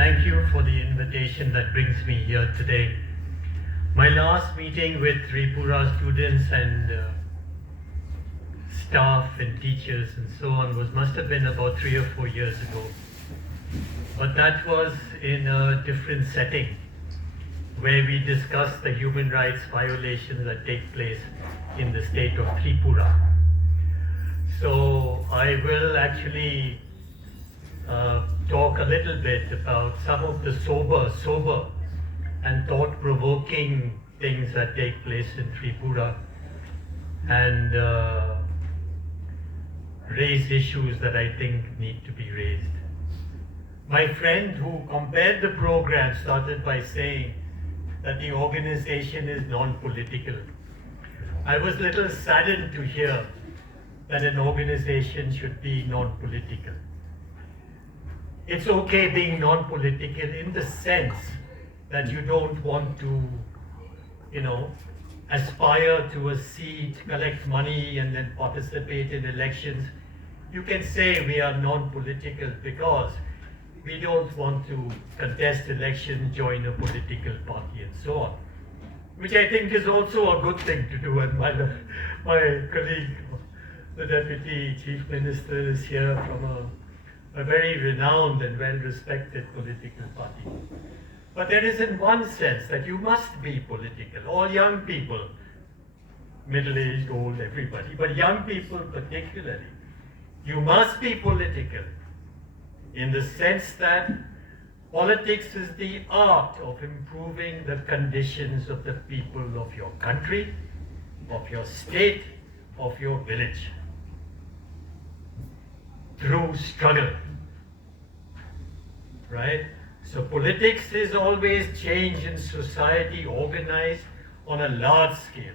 Thank you for the invitation that brings me here today. My last meeting with TRIPURA students and staff and teachers and so on must have been about 3 or 4 years ago. But that was in a different setting where we discussed the human rights violations that take place in the state of Tripura. So I will actually talk a little bit about some of the sober and thought-provoking things that take place in Tripura and raise issues that I think need to be raised. My friend who compared the program started by saying that the organization is non-political. I was a little saddened to hear that an organization should be non-political. It's okay being non-political in the sense that you don't want to, aspire to a seat, collect money, and then participate in elections. You can say we are non-political because we don't want to contest elections, join a political party, and so on, which I think is also a good thing to do. And my colleague, the Deputy Chief Minister, is here from a very renowned and well-respected political party. But there is in one sense that you must be political. All young people, middle-aged, old, everybody, but young people particularly, you must be political in the sense that politics is the art of improving the conditions of the people of your country, of your state, of your village, through struggle, right? So politics is always change in society organized on a large scale.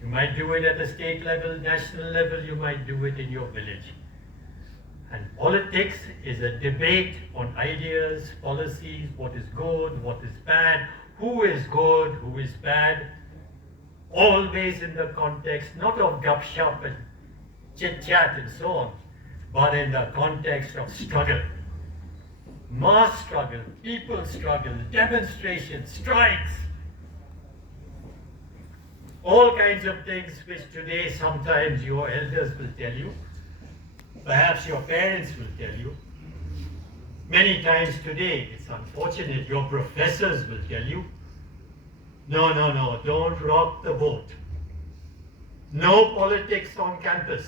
You might do it at the state level, national level, you might do it in your village. And politics is a debate on ideas, policies, what is good, what is bad, who is good, who is bad, always in the context not of gup-shup and chit-chat and so on, but in the context of struggle. Mass struggle, people struggle, demonstrations, strikes, all kinds of things which today sometimes your elders will tell you, perhaps your parents will tell you. Many times today, it's unfortunate, your professors will tell you, no, don't rock the boat. No politics on campus.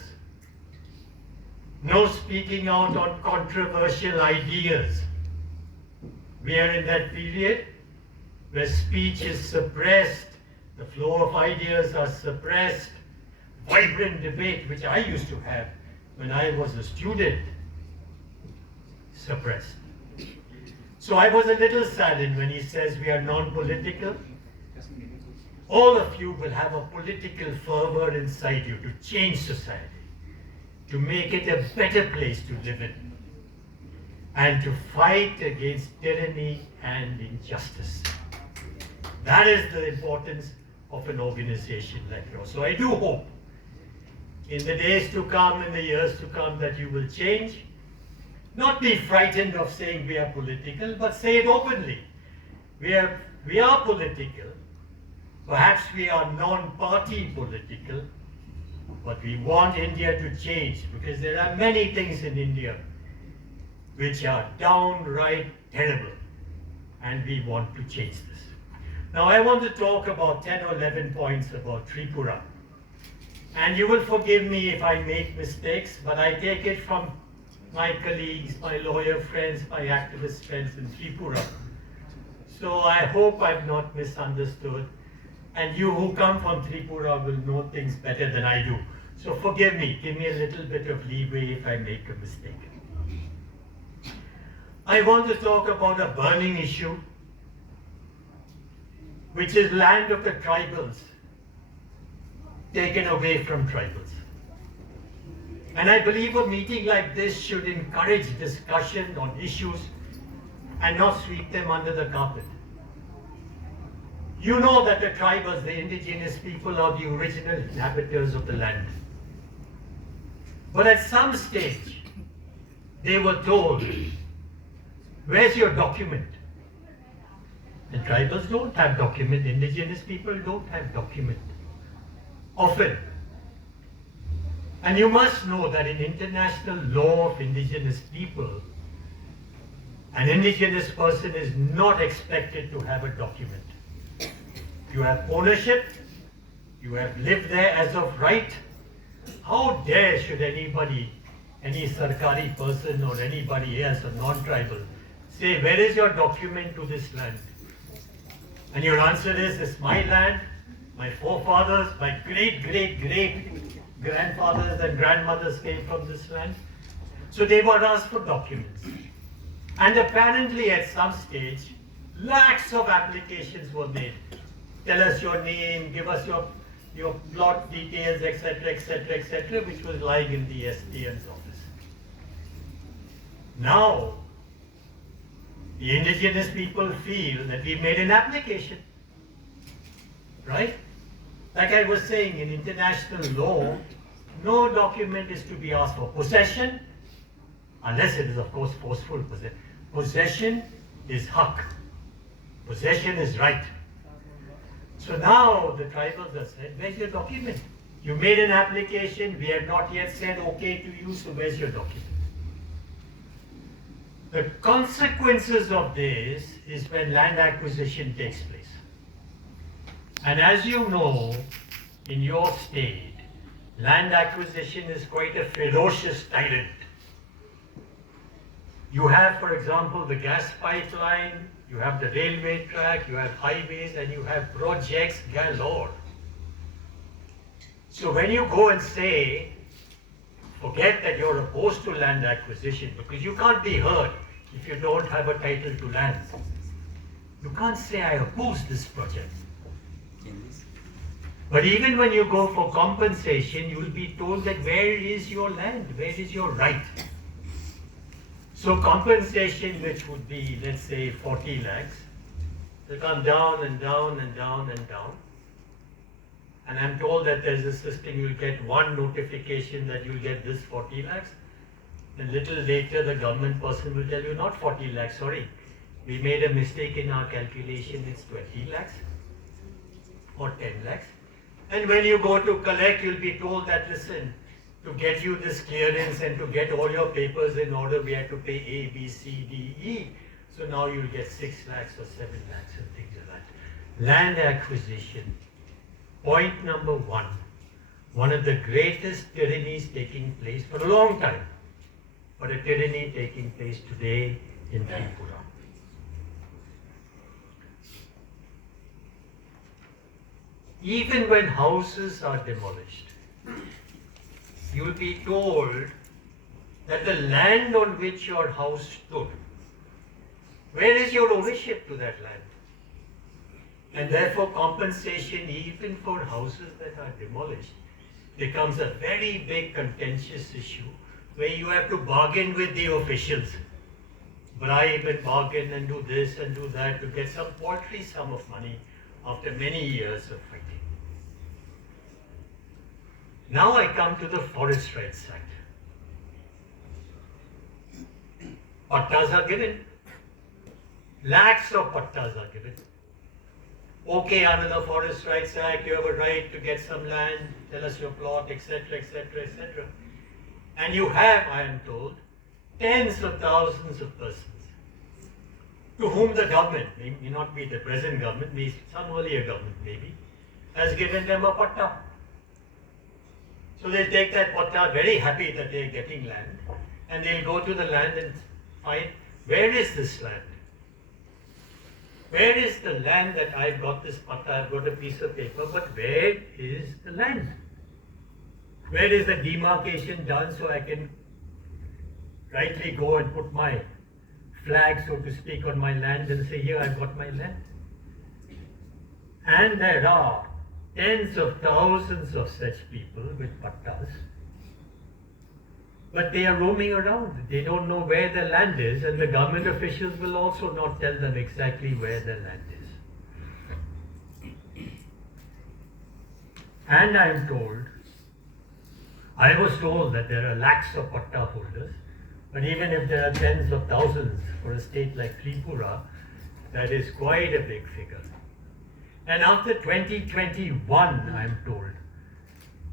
No speaking out on controversial ideas. We are in that period where speech is suppressed, the flow of ideas are suppressed, vibrant debate, which I used to have when I was a student, suppressed. So I was a little saddened when he says we are non-political. All of you will have a political fervor inside you to change society, to make it a better place to live in, and to fight against tyranny and injustice. That is the importance of an organization like yours. So I do hope in the days to come, in the years to come, that you will change. Not be frightened of saying we are political, but say it openly. We are political. Perhaps we are non-party political, but we want India to change because there are many things in India which are downright terrible, and we want to change this. Now I want to talk about 10 or 11 points about Tripura. And you will forgive me if I make mistakes, but I take it from my colleagues, my lawyer friends, my activist friends in Tripura. So I hope I'm not misunderstood. And you who come from Tripura will know things better than I do. So forgive me, give me a little bit of leeway if I make a mistake. I want to talk about a burning issue, which is land of the tribals taken away from tribals. And I believe a meeting like this should encourage discussion on issues and not sweep them under the carpet. You know that the tribals, the indigenous people, are the original inhabitants of the land. But at some stage, they were told Where's your document? And tribals don't have document, indigenous people don't have document. Often. And you must know that in international law of indigenous people, an indigenous person is not expected to have a document. You have ownership, you have lived there as of right. How dare should anybody, any Sarkari person or anybody else, a non-tribal, say, where is your document to this land? And your answer is, it's my land, my forefathers, my great-great-great-grandfathers and grandmothers came from this land. So they were asked for documents. And apparently at some stage, lakhs of applications were made. Tell us your name, give us your plot details, etc., etc., etc., which was lying in the SDN's office. Now, the indigenous people feel that we made an application, right? Like I was saying, in international law, no document is to be asked for. Possession, unless it is of course forceful possession. Possession is haq. Possession is right. So now the tribals have said, where's your document? You made an application, we have not yet said okay to you, so where's your document? The consequences of this is when land acquisition takes place. And as you know, in your state, land acquisition is quite a ferocious tyrant. You have, for example, the gas pipeline, you have the railway track, you have highways, and you have projects galore. So when you go and say, forget that you're opposed to land acquisition, because you can't be heard if you don't have a title to land. You can't say, I oppose this project. But even when you go for compensation, you will be told that where is your land, where is your right? So compensation, which would be, let's say, 40 lakhs, will come down and down and down and down. And I'm told that there's a system, you'll get one notification that you'll get this 40 lakhs. And little later, the government person will tell you, not 40 lakhs, sorry. We made a mistake in our calculation, it's 20 lakhs or 10 lakhs. And when you go to collect, you'll be told that, listen, to get you this clearance and to get all your papers in order, we have to pay A, B, C, D, E. So now you'll get 6 lakhs or 7 lakhs and things like that. Land acquisition. Point number one of the greatest tyrannies taking place for a long time, but a tyranny taking place today in Tripura. Even when houses are demolished, you'll be told that the land on which your house stood, where is your ownership to that land? And therefore compensation even for houses that are demolished becomes a very big contentious issue where you have to bargain with the officials, bribe and bargain and do this and do that to get some paltry sum of money after many years of fighting. Now I come to the Forest Rights Act. Pattas are given. Lakhs of pattas are given. Okay, under the Forest Rights Act, you have a right to get some land, tell us your plot, etc., etc., etc. And you have, I am told, tens of thousands of persons to whom the government, may not be the present government, may some earlier government maybe, has given them a patta. So they'll take that patta, very happy that they're getting land, and they'll go to the land and find, where is this land? Where is the land that I've got this patta, I've got a piece of paper, but where is the land? Where is the demarcation done so I can rightly go and put my flag, so to speak, on my land and say, here I've got my land? And there are tens of thousands of such people with pattas, but they are roaming around. They don't know where their land is, and the government officials will also not tell them exactly where their land is. And I was told that there are lakhs of patta holders, But even if there are tens of thousands for a state like Tripura, that is quite a big figure. And after 2021, I am told,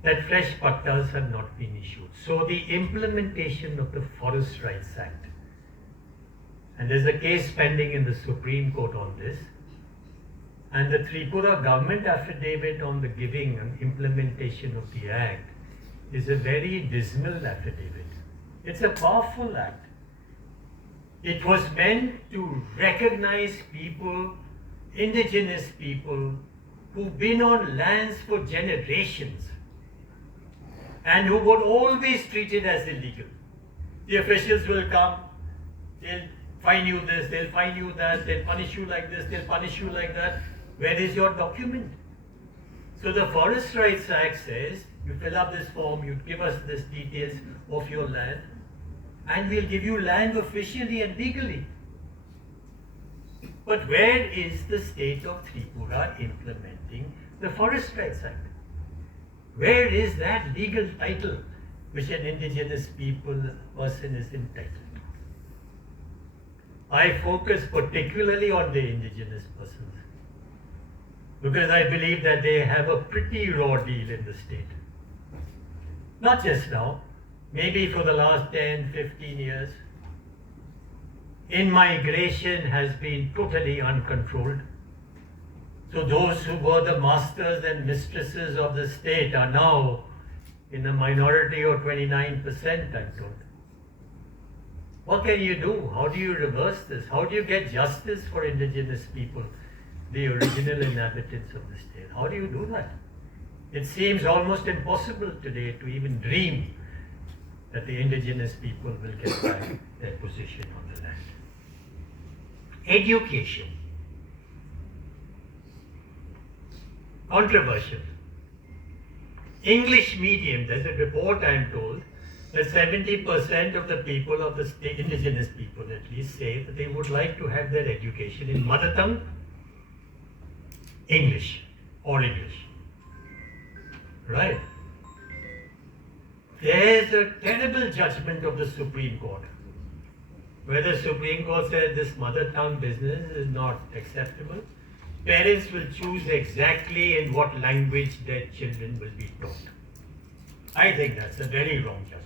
that fresh pattas have not been issued. So the implementation of the Forest Rights Act, and there's a case pending in the Supreme Court on this, and the Tripura government affidavit on the giving and implementation of the act is a very dismal affidavit. It's a powerful act. It was meant to recognize people, indigenous people, who've been on lands for generations and who were always treated as illegal. The officials will come, they'll fine you this, they'll fine you that, they'll punish you like this, they'll punish you like that. Where is your document? So the Forest Rights Act says, you fill up this form, you give us this details of your land, and we'll give you land officially and legally. But where is the state of Tripura implementing the Forest Rights Act? Where is that legal title which an indigenous person is entitled to? I focus particularly on the indigenous persons because I believe that they have a pretty raw deal in the state. Not just now, maybe for the last 10, 15 years. Immigration has been totally uncontrolled. So those who were the masters and mistresses of the state are now in the minority of 29%, I'm told. What can you do? How do you reverse this? How do you get justice for indigenous people, the original inhabitants of the state? How do you do that? It seems almost impossible today to even dream that the indigenous people will get back their position on the land. Education. Controversial. English medium, there's a report I'm told that 70% of the people of the state, indigenous people at least, say that they would like to have their education in mother tongue, English or English. Right? There's a terrible judgment of the Supreme Court, where the Supreme Court said this mother tongue business is not acceptable. Parents will choose exactly in what language their children will be taught. I think that's a very wrong judgment.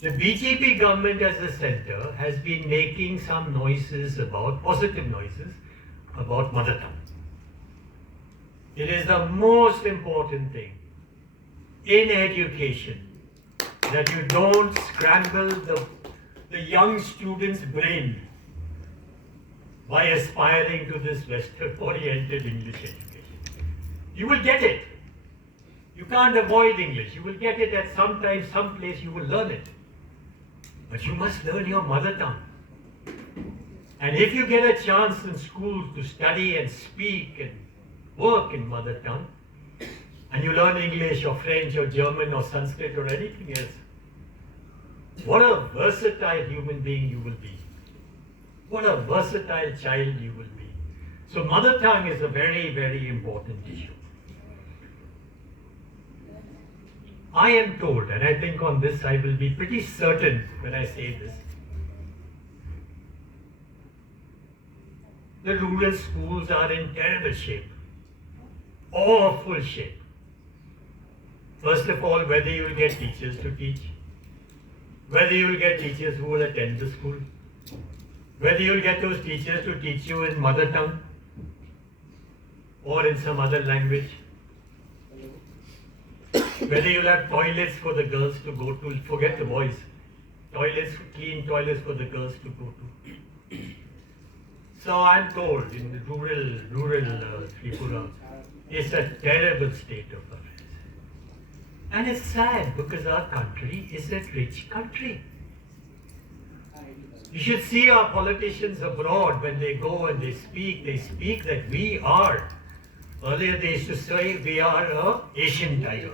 The BJP government as a center has been making some noises about, positive noises, about mother tongue. It is the most important thing in education that you don't scramble the young student's brain by aspiring to this Western-oriented English education. You will get it. You can't avoid English. You will get it at some time, some place you will learn it. But you must learn your mother tongue. And if you get a chance in school to study and speak and work in mother tongue, and you learn English or French or German or Sanskrit or anything else, what a versatile human being you will be. What a versatile child you will be. So mother tongue is a very, very important issue. I am told, and I think on this I will be pretty certain when I say this, the rural schools are in terrible shape. Awful shape. First of all, whether you will get teachers to teach, whether you will get teachers who will attend the school, whether you will get those teachers to teach you in mother tongue or in some other language, whether you will have toilets for the girls to go to, forget the boys, toilets, clean toilets for the girls to go to. So I'm told in the rural Tripura, it's a terrible state of affairs. And it's sad because our country is a rich country. You should see our politicians abroad when they go and they speak that we are. Earlier they used to say we are a Asian tiger.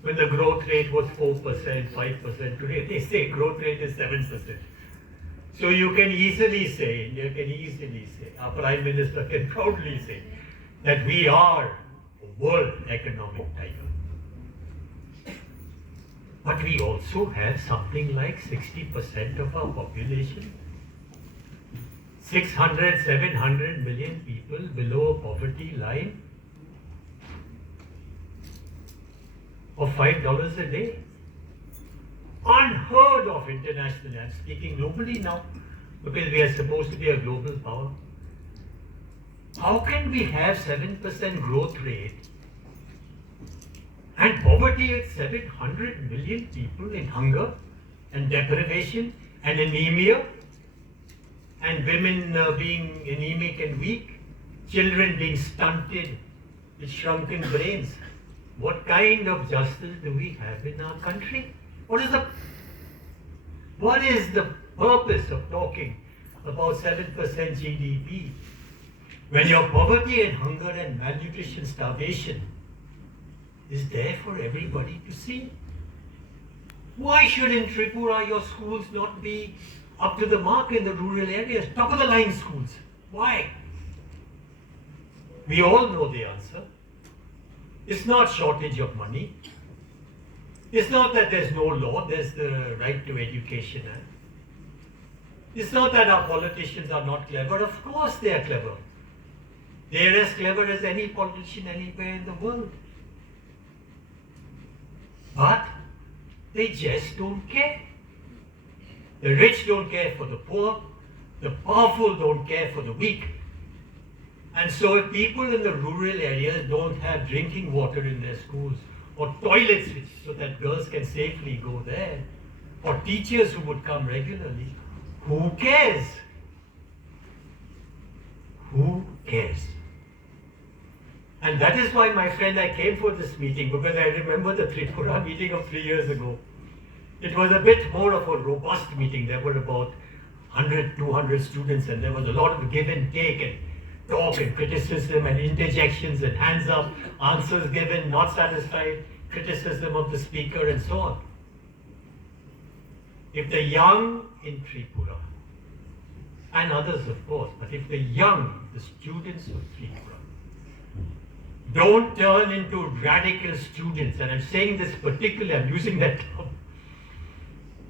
When the growth rate was 4%, 5%, today they say growth rate is 7%. So you can easily say, India can easily say, our Prime Minister can proudly say that we are a world economic tiger. But we also have something like 60% of our population, 600, 700 million people below a poverty line of $5 a day. Unheard of internationally. I'm speaking globally now because we are supposed to be a global power. How can we have 7% growth rate and poverty with 700 million people in hunger and deprivation and anemia, and women being anemic and weak, children being stunted with shrunken brains? What kind of justice do we have in our country? What is the purpose of talking about 7% GDP when your poverty and hunger and malnutrition, starvation is there for everybody to see? Why should in Tripura your schools not be up to the mark in the rural areas, top of the line schools? Why? We all know the answer. It's not shortage of money. It's not that there's no law, there's the Right to Education Act. It's not that our politicians are not clever. Of course they are clever. They're as clever as any politician anywhere in the world. But they just don't care. The rich don't care for the poor. The powerful don't care for the weak. And so if people in the rural areas don't have drinking water in their schools, or toilets so that girls can safely go there, or teachers who would come regularly, who cares? Who cares? And that is why, my friend, I came for this meeting, because I remember the Tripura meeting of 3 years ago. It was a bit more of a robust meeting. There were about 100, 200 students, and there was a lot of give and take and talk and criticism and interjections and hands up, answers given, not satisfied, criticism of the speaker, and so on. If the young in Tripura, and others of course, but if the young, the students of Tripura, don't turn into radical students, and I'm saying this particularly, I'm using that term,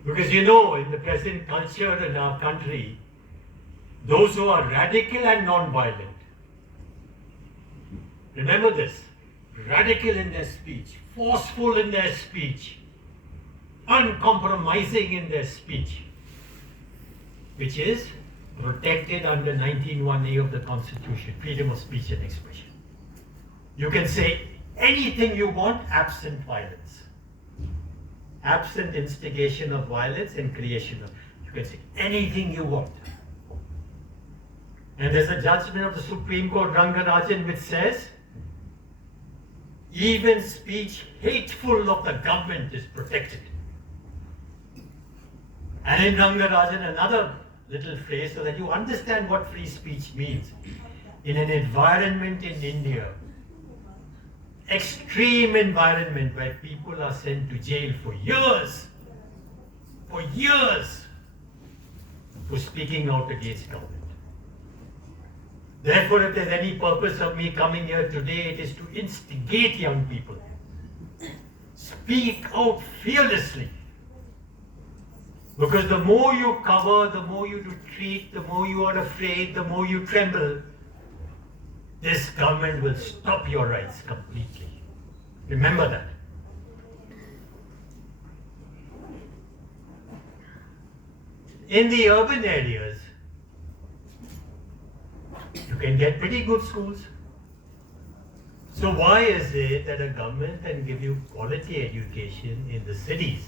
because you know, in the present culture in our country, those who are radical and non-violent, remember this, radical in their speech, forceful in their speech, uncompromising in their speech, which is protected under 19(1)(a) of the Constitution, freedom of speech and expression. You can say anything you want absent violence, absent instigation of violence and creation of, you can say anything you want. And there's a judgment of the Supreme Court, Rangarajan, which says even speech hateful of the government is protected. And in Rangarajan, another little phrase so that you understand what free speech means. In an environment in India, extreme environment where people are sent to jail for years for speaking out against government. Therefore, if there's any purpose of me coming here today, it is to instigate young people. Speak out fearlessly. Because the more you cover, the more you retreat, the more you are afraid, the more you tremble, this government will stop your rights completely. Remember that. In the urban areas, you can get pretty good schools. So why is it that a government can give you quality education in the cities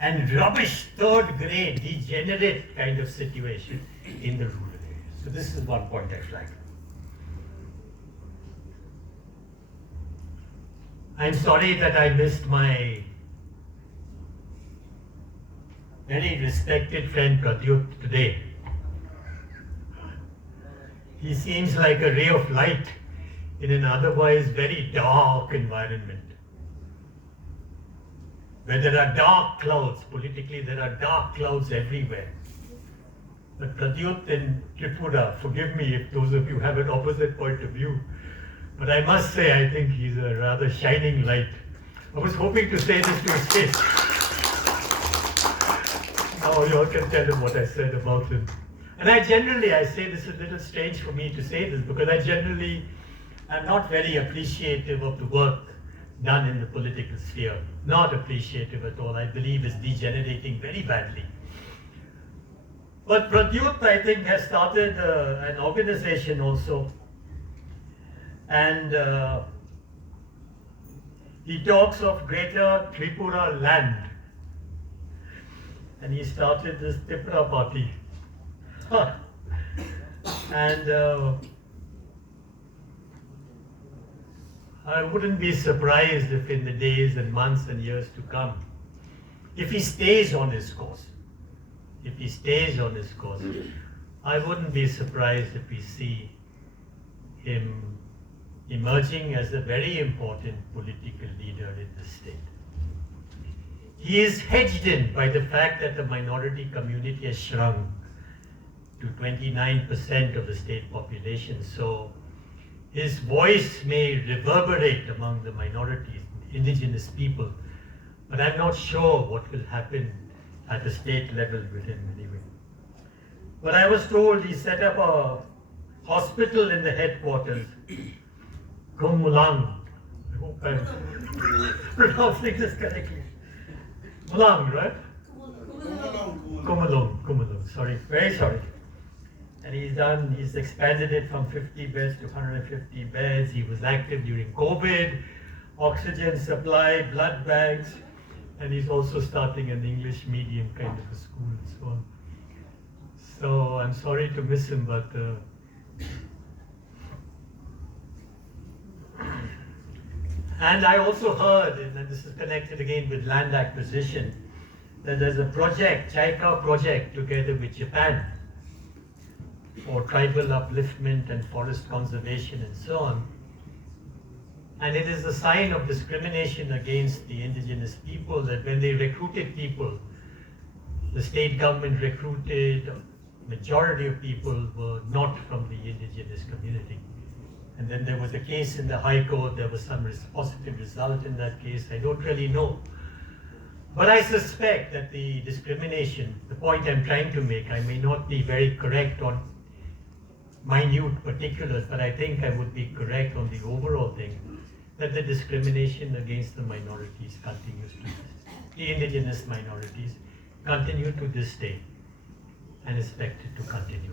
and rubbish third grade, degenerate kind of situation in the rural areas? So this is one point I flagged. I'm sorry that I missed my very respected friend Pradyut today. He seems like a ray of light in an otherwise very dark environment. Where there are dark clouds, politically there are dark clouds everywhere. But Pradyut in Tripura, forgive me if those of you have an opposite point of view, but I must say I think he's a rather shining light I was hoping to say this to his face. Now you all can tell him what I said about him. And I say this is a little strange for me to say this, because I generally am not very appreciative of the work done in the political sphere. Not appreciative at all. I believe it's degenerating very badly. But Pradyut, I think, has started an organization also. And he talks of greater Tripura land. And he started this Tripura party. And I wouldn't be surprised if in the days and months and years to come, if he stays on his course, I wouldn't be surprised if we see him emerging as a very important political leader in the state. He is hedged in by the fact that the minority community has shrunk to 29% of the state population. So his voice may reverberate among the minorities, indigenous people, but I'm not sure what will happen at the state level with him anyway. But I was told he set up a hospital in the headquarters, Kumulang. I hope I'm pronouncing this correctly. Mulang, right? Kumulang, sorry, very sorry. And he's expanded it from 50 beds to 150 beds. He was active during COVID, oxygen supply, blood banks, and he's also starting an English medium kind of a school and so on. So I'm sorry to miss him, but and I also heard, and this is connected again with land acquisition, that there's a project, Chaika project, together with Japan, for tribal upliftment and forest conservation and so on. And it is a sign of discrimination against the indigenous people that when they recruited people, the state government recruited, majority of people were not from the indigenous community. And then there was a case in the High Court, there was some positive result in that case, I don't really know. But I suspect that the discrimination, the point I'm trying to make, I may not be very correct on minute particulars, but I think I would be correct on the overall thing, that the discrimination against the minorities continues to, the indigenous minorities continue to this day and is expected to continue.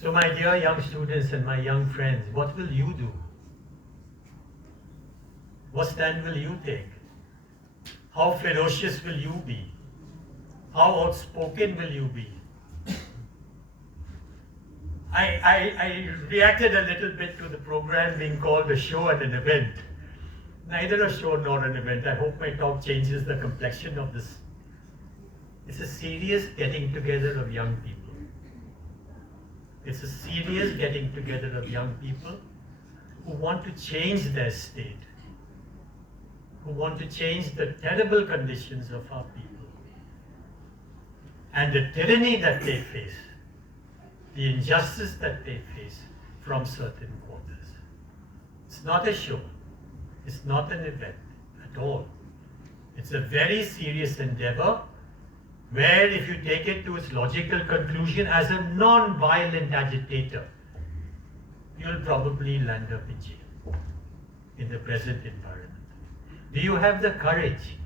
So my dear young students and my young friends, what will you do? What stand will you take? How ferocious will you be? How outspoken will you be? I reacted a little bit to the program being called a show and an event. Neither a show nor an event. I hope my talk changes the complexion of this. It's a serious getting together of young people. It's a serious getting together of young people who want to change their state, who want to change the terrible conditions of our people and the tyranny that they face, the injustice that they face from certain quarters. It's not a show. It's not an event at all. It's a very serious endeavor where, if you take it to its logical conclusion, as a non-violent agitator, you'll probably land up in jail in the present environment. Do you have the courage?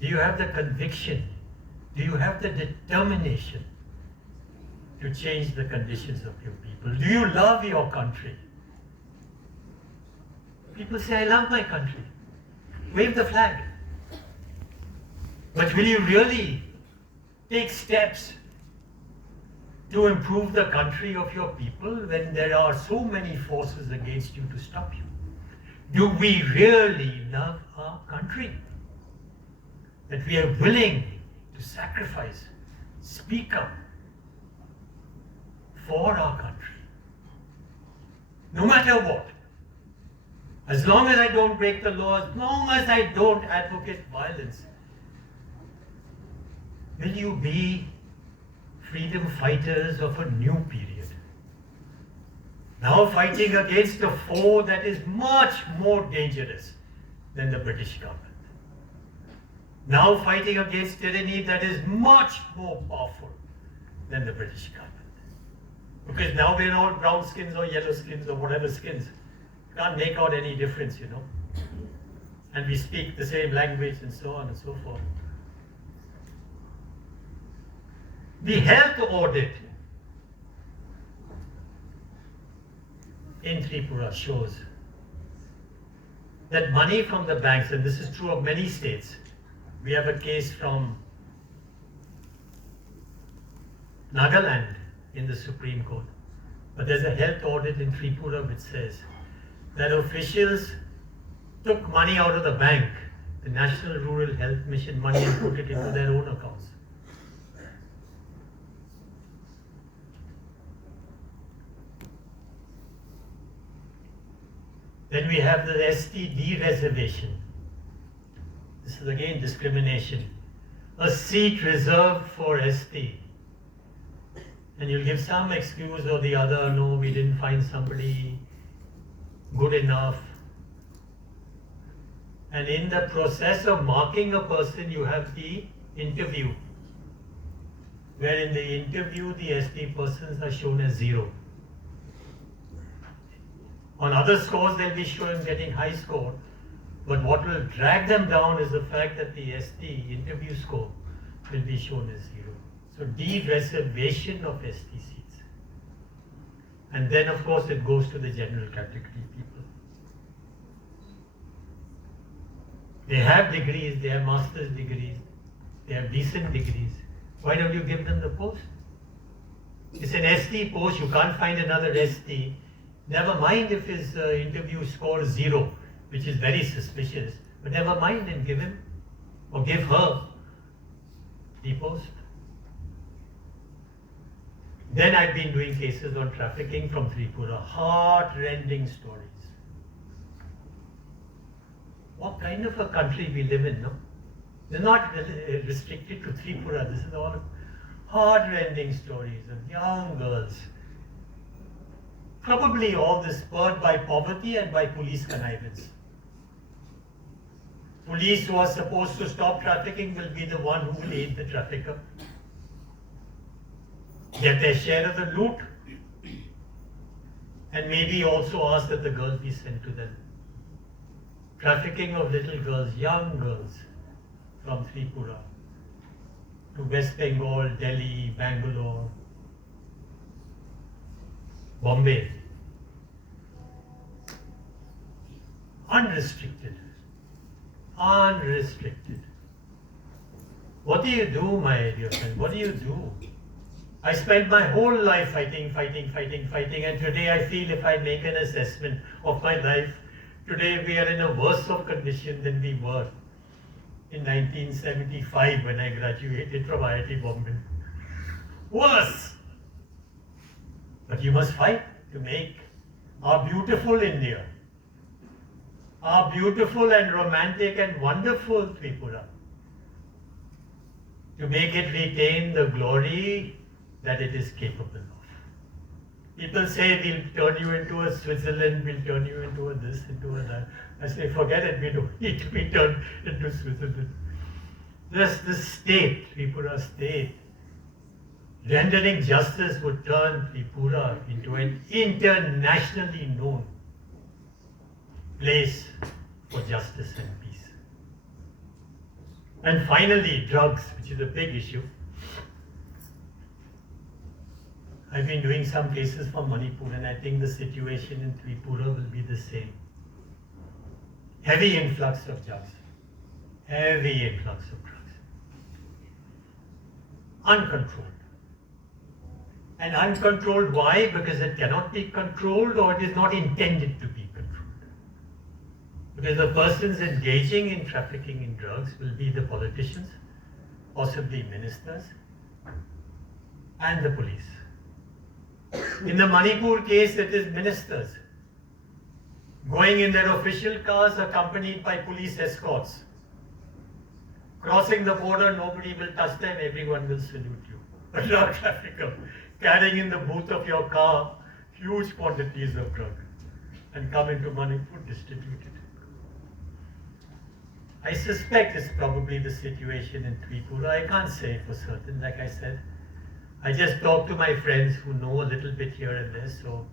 Do you have the conviction? Do you have the determination to change the conditions of your people? Do you love your country? People say, I love my country. Wave the flag. But will you really take steps to improve the country of your people when there are so many forces against you to stop you? Do we really love our country? That we are willing to sacrifice, speak up for our country, no matter what. As long as I don't break the law, as long as I don't advocate violence, will you be freedom fighters of a new period? Now fighting against a foe that is much more dangerous than the British government. Now fighting against tyranny that is much more powerful than the British government. Because now we're all brown skins or yellow skins or whatever skins. You can't make out any difference, you know. And we speak the same language and so on and so forth. The health audit in Tripura shows that money from the banks, and this is true of many states. We have a case from Nagaland in the Supreme Court. But there's a health audit in Tripura which says that officials took money out of the bank, the National Rural Health Mission money, and put it into their own accounts. Then we have the STD reservation. This is again discrimination. A seat reserved for ST. And you'll give some excuse or the other, no, we didn't find somebody good enough. And in the process of marking a person, you have the interview, where in the interview, the ST persons are shown as 0. On other scores, they'll be showing getting high score. But what will drag them down is the fact that the ST interview score will be shown as 0. So de-reservation of ST seats. And then of course it goes to the general category people. They have degrees, they have master's degrees, they have decent degrees. Why don't you give them the post? It's an ST post, you can't find another ST. Never mind if his interview score is 0, which is very suspicious, but never mind and give him or give her the post. Then I've been doing cases on trafficking from Tripura, heart-rending stories. What kind of a country we live in, no? They're not restricted to Tripura. This is all heart-rending stories of young girls. Probably all this spurred by poverty and by police connivance. Police who are supposed to stop trafficking will be the one who will aid the trafficker. Get their share of the loot, and maybe also ask that the girls be sent to them. Trafficking of little girls, young girls from Tripura to West Bengal, Delhi, Bangalore, Bombay. Unrestricted. Unrestricted. What do you do, my dear friend? What do you do? I spent my whole life fighting, and today I feel if I make an assessment of my life, today we are in a worse of condition than we were in 1975 when I graduated from IIT Bombay. Worse! But you must fight to make our beautiful India, our beautiful and romantic and wonderful Tripura, to make it retain the glory that it is capable of. People say we'll turn you into a Switzerland, we'll turn you into a this, into a that. I say forget it, we don't need to be turned into Switzerland. Just the state, Tripura state, rendering justice would turn Tripura into an internationally known place for justice and peace. And finally, drugs, which is a big issue. I've been doing some cases for Manipur, and I think the situation in Tripura will be the same. Heavy influx of drugs. Heavy influx of drugs. Uncontrolled. And uncontrolled, why? Because it cannot be controlled, or it is not intended to be controlled. Because the persons engaging in trafficking in drugs will be the politicians, possibly ministers, and the police. In the Manipur case, it is ministers going in their official cars accompanied by police escorts. Crossing the border, nobody will touch them, everyone will salute you. A drug trafficker carrying in the boot of your car huge quantities of drug and come into Manipur, distribute it. I suspect it's probably the situation in Tripura. I can't say for certain, like I said. I just talk to my friends who know a little bit here and there, so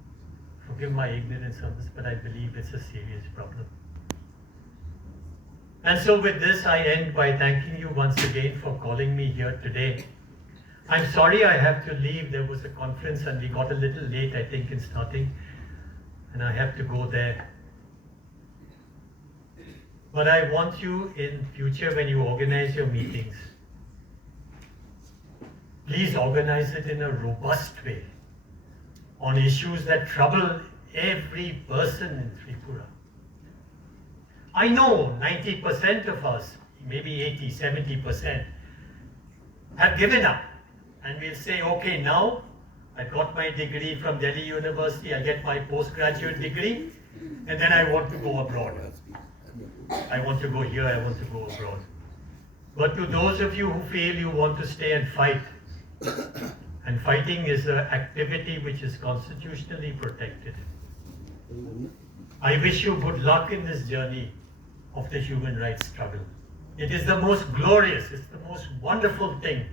forgive my ignorance on this, but I believe it's a serious problem. And so with this, I end by thanking you once again for calling me here today. I'm sorry I have to leave. There was a conference and we got a little late, I think, in starting, and I have to go there. But I want you in future, when you organize your meetings, please organize it in a robust way on issues that trouble every person in Tripura. I know 90% of us, maybe 80, 70%, have given up. And we'll say, okay, now I got my degree from Delhi University, I get my postgraduate degree, and then I want to go abroad. I want to go here, I want to go abroad. But to those of you who feel you want to stay and fight, and fighting is an activity which is constitutionally protected, I wish you good luck in this journey of the human rights struggle. It is the most glorious, it's the most wonderful thing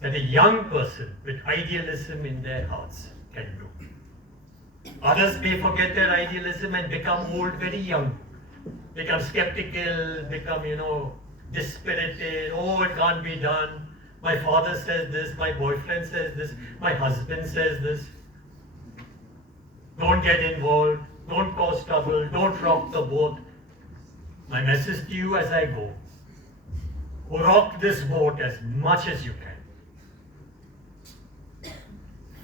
that a young person with idealism in their hearts can do. Others may forget their idealism and become old very young, become skeptical, become, dispirited. Oh, it can't be done. My father says this, my boyfriend says this, my husband says this. Don't get involved, don't cause trouble, don't rock the boat. My message to you as I go, rock this boat as much as you can.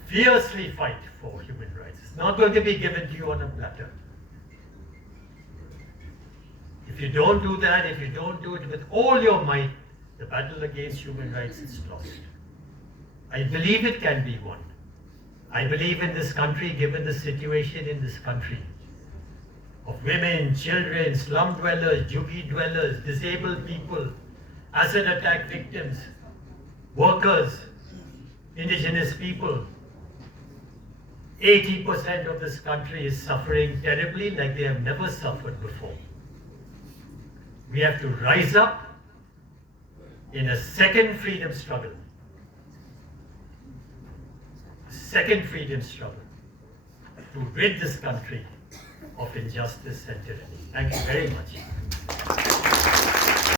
Fiercely fight for human rights. It's not going to be given to you on a platter. If you don't do that, if you don't do it with all your might, the battle against human rights is lost. I believe it can be won. I believe in this country, given the situation in this country, of women, children, slum dwellers, juggy dwellers, disabled people, acid attack victims, workers, indigenous people. 80% of this country is suffering terribly like they have never suffered before. We have to rise up in a second freedom struggle. Second freedom struggle to rid this country of injustice and tyranny. Thank you very much.